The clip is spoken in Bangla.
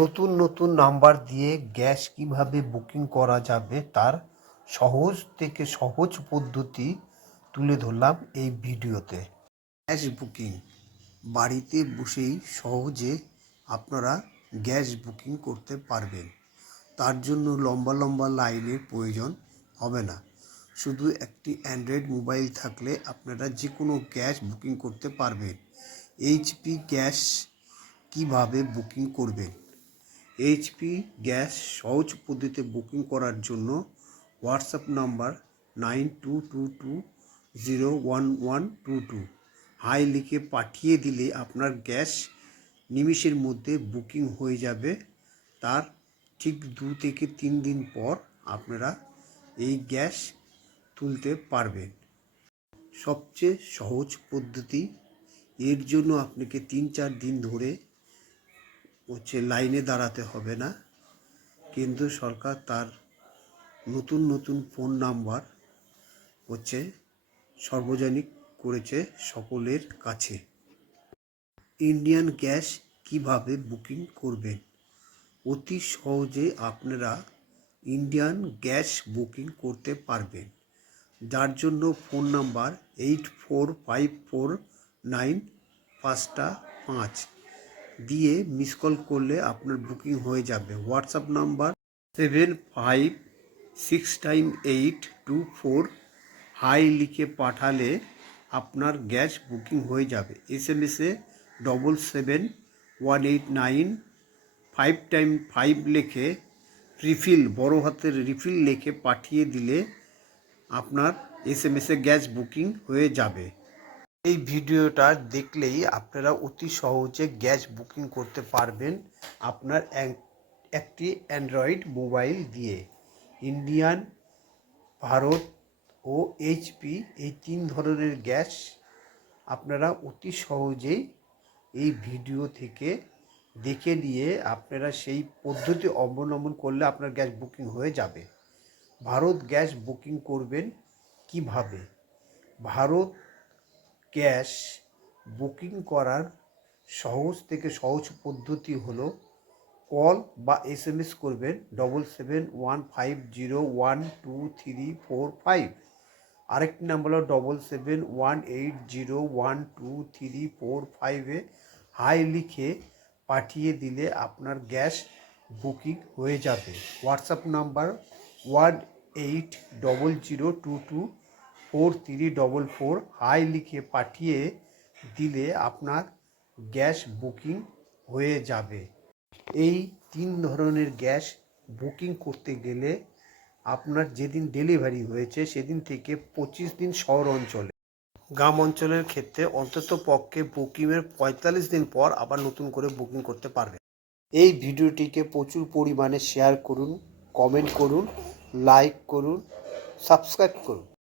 নতুন নতুন নাম্বার দিয়ে গ্যাস কিভাবে বুকিং করা যাবে তার সহজ থেকে সহজ পদ্ধতি তুলে ধরলাম এই ভিডিওতে। গ্যাস বুকিং বাড়িতে বসেই সহজে আপনারা গ্যাস বুকিং করতে পারবেন। তার জন্য লম্বা লম্বা লাইনের প্রয়োজন হবে না। শুধু একটি অ্যান্ড্রয়েড মোবাইল থাকলে আপনারা যে কোনো গ্যাস বুকিং করতে পারবেন। এইচপি গ্যাস কিভাবে বুকিং করবেন? এইচপি গ্যাস সহজ পদ্ধতিতে বুকিং করার জন্য হোয়াটসঅ্যাপ নাম্বার 9222011122 হাই লিখে পাঠিয়ে দিলে আপনার গ্যাস নিমিষের মধ্যে বুকিং হয়ে যাবে। তার ঠিক 2 থেকে 3 দিন পর আপনারা এই গ্যাস তুলতে পারবেন। সবচেয়ে সহজ পদ্ধতি। এর জন্য আপনাকে 3-4 দিন ধরে লাইনে দাঁড়াতে হবে না। কেন্দ্র সরকার তার নতুন নতুন ফোন নাম্বার সার্বজনিক করেছে সকলের কাছে। ইন্ডিয়ান গ্যাস কিভাবে বুকিং করবেন? অতি সহজে আপনারা ইন্ডিয়ান গ্যাস বুকিং করতে পারবেন। যার জন্য ফোন নাম্বার 845495 দিয়ে মিস কল করলে আপনার বুকিং হয়ে যাবে। হোয়াটসঅ্যাপ নাম্বার 756982 হাই লিখে পাঠালে আপনার গ্যাস বুকিং হয়ে যাবে। SMS-এ 77189 5 লিখে রিফিল বড় হাতের রিফিল লিখে পাঠিয়ে দিলে আপনার SMS-এ গ্যাস বুকিং হয়ে যাবে। এই ভিডিওটা দেখলেই আপনারা অতি সহজে গ্যাস বুকিং করতে পারবেন আপনার একটি অ্যান্ড্রয়েড মোবাইল দিয়ে। ইন্ডিয়ান, ভারত ও এইচপি এই 3 ধরনের গ্যাস আপনারা অতি সহজেই এই ভিডিও থেকে দেখে নিয়ে আপনারা সেই পদ্ধতি অবলম্বন করলে আপনার গ্যাস বুকিং হয়ে যাবে। ভারত গ্যাস বুকিং করবেন কিভাবে? ভারত গ্যাস বুকিং করার সহজ থেকে সহজ পদ্ধতি হলো কল বা SMS করবেন 7715012345। আরেকটি নাম্বার হলো 7718012345-এ হাই লিখে পাঠিয়ে দিলে আপনার গ্যাস বুকিং হয়ে যাবে। হোয়াটসঅ্যাপ নাম্বার 1800224344 হাই লিখে পাঠিয়ে দিলে আপনার গ্যাস বুকিং হয়ে যাবে। এই 3 ধরনের গ্যাস বুকিং করতে গেলে আপনার যেদিন ডেলিভারি হয়েছে সেদিন থেকে 25 দিন শহর অঞ্চলে, গ্রাম অঞ্চলের ক্ষেত্রে অন্তত পক্ষে বুকিংয়ের 45 দিন পর আবার নতুন করে বুকিং করতে পারবেন। এই ভিডিওটিকে প্রচুর পরিমাণে শেয়ার করুন, কমেন্ট করুন, লাইক করুন, সাবস্ক্রাইব করুন।